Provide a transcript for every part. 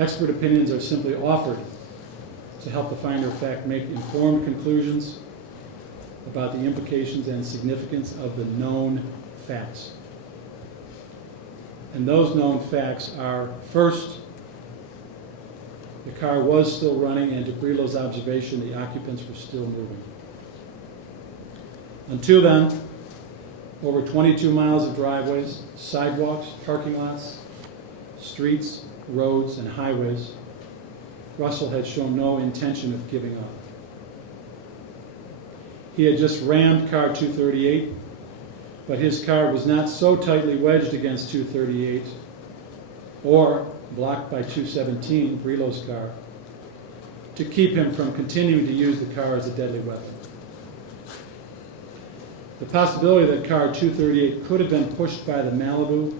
Expert opinions are simply offered to help the finder of fact make informed conclusions about the implications and significance of the known facts. And those known facts are, first, the car was still running, and to Brelo's observation, the occupants were still moving. Until then, over 22 miles of driveways, sidewalks, parking lots, streets, roads, and highways, Russell had shown no intention of giving up. He had just rammed car 238, but his car was not so tightly wedged against 238 or blocked by 217, Brelo's car, to keep him from continuing to use the car as a deadly weapon. The possibility that car 238 could have been pushed by the Malibu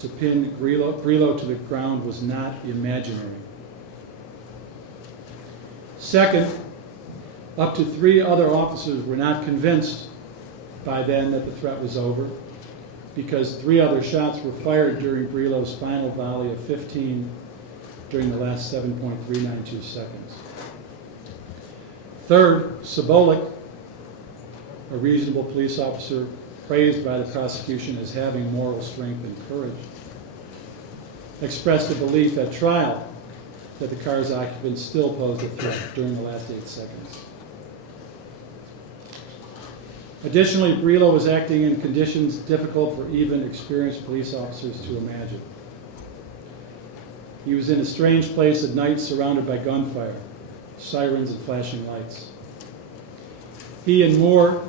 to pin Brelo to the ground was not imaginary. Second, up to 3 other officers were not convinced by then that the threat was over, because 3 other shots were fired during Brelo's final volley of 15 during the last 7.392 seconds. Third, Sobolik, a reasonable police officer praised by the prosecution as having moral strength and courage, expressed a belief at trial that the car's occupants still posed a threat during the last 8 seconds. Additionally, Brelo was acting in conditions difficult for even experienced police officers to imagine. He was in a strange place at night, surrounded by gunfire, sirens, and flashing lights. He and Moore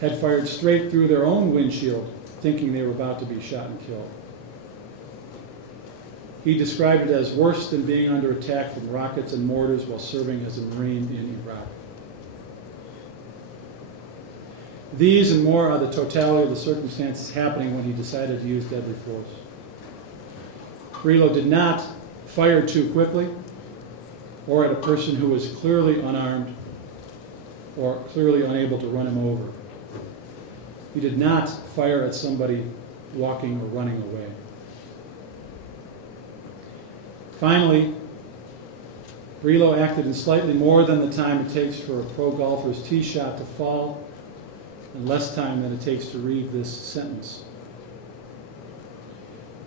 had fired straight through their own windshield, thinking they were about to be shot and killed. He described it as worse than being under attack from rockets and mortars while serving as a Marine in Iraq. These and more are the totality of the circumstances happening when he decided to use deadly force. Brelo did not fire too quickly or at a person who was clearly unarmed or clearly unable to run him over. He did not fire at somebody walking or running away. Finally, Brelo acted in slightly more than the time it takes for a pro golfer's tee shot to fall, and less time than it takes to read this sentence.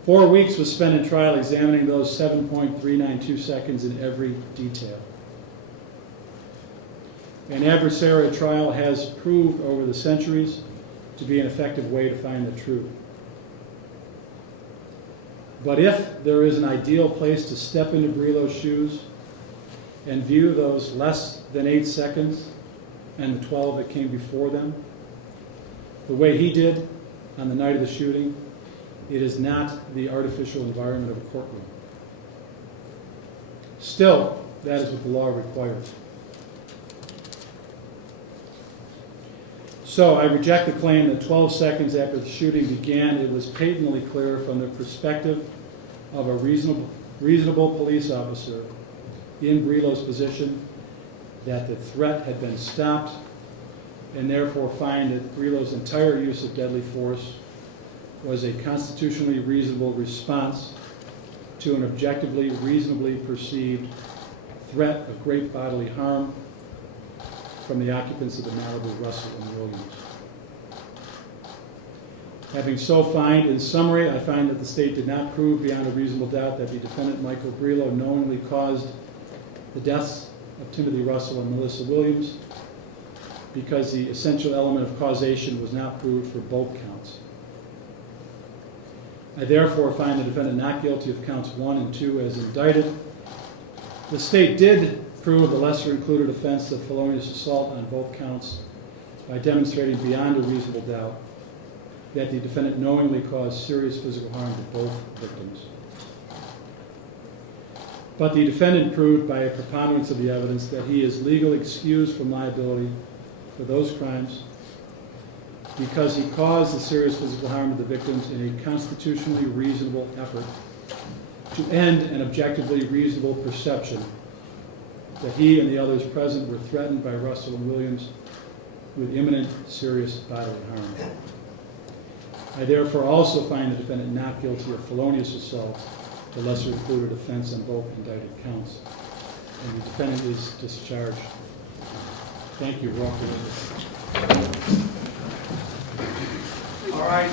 4 weeks was spent in trial examining those 7.392 seconds in every detail. An adversarial trial has proved over the centuries to be an effective way to find the truth. But if there is an ideal place to step into Brelo's shoes and view those less than 8 seconds and the 12 that came before them, the way he did on the night of the shooting, it is not the artificial environment of a courtroom. Still, that is what the law requires. So I reject the claim that 12 seconds after the shooting began, it was patently clear from the perspective of a reasonable police officer in Brelo's position that the threat had been stopped, and therefore find that Brelo's entire use of deadly force was a constitutionally reasonable response to an objectively reasonably perceived threat of great bodily harm from the occupants of the Malibu, Russell, and Williams. Having so found, in summary, I find that the state did not prove beyond a reasonable doubt that the defendant, Michael Brelo, knowingly caused the deaths of Timothy Russell and Malissa Williams, because the essential element of causation was not proved for both counts. I therefore find the defendant not guilty of counts 1 and 2 as indicted. The state did prove the lesser included offense of felonious assault on both counts by demonstrating beyond a reasonable doubt that the defendant knowingly caused serious physical harm to both victims. But the defendant proved by a preponderance of the evidence that he is legally excused from liability for those crimes because he caused the serious physical harm to the victims in a constitutionally reasonable effort to end an objectively reasonable perception that he and the others present were threatened by Russell and Williams with imminent serious bodily harm. I therefore also find the defendant not guilty of felonious assault the lesser included offense on both indicted counts. And the defendant is discharged. Thank you. We're off to the- All right.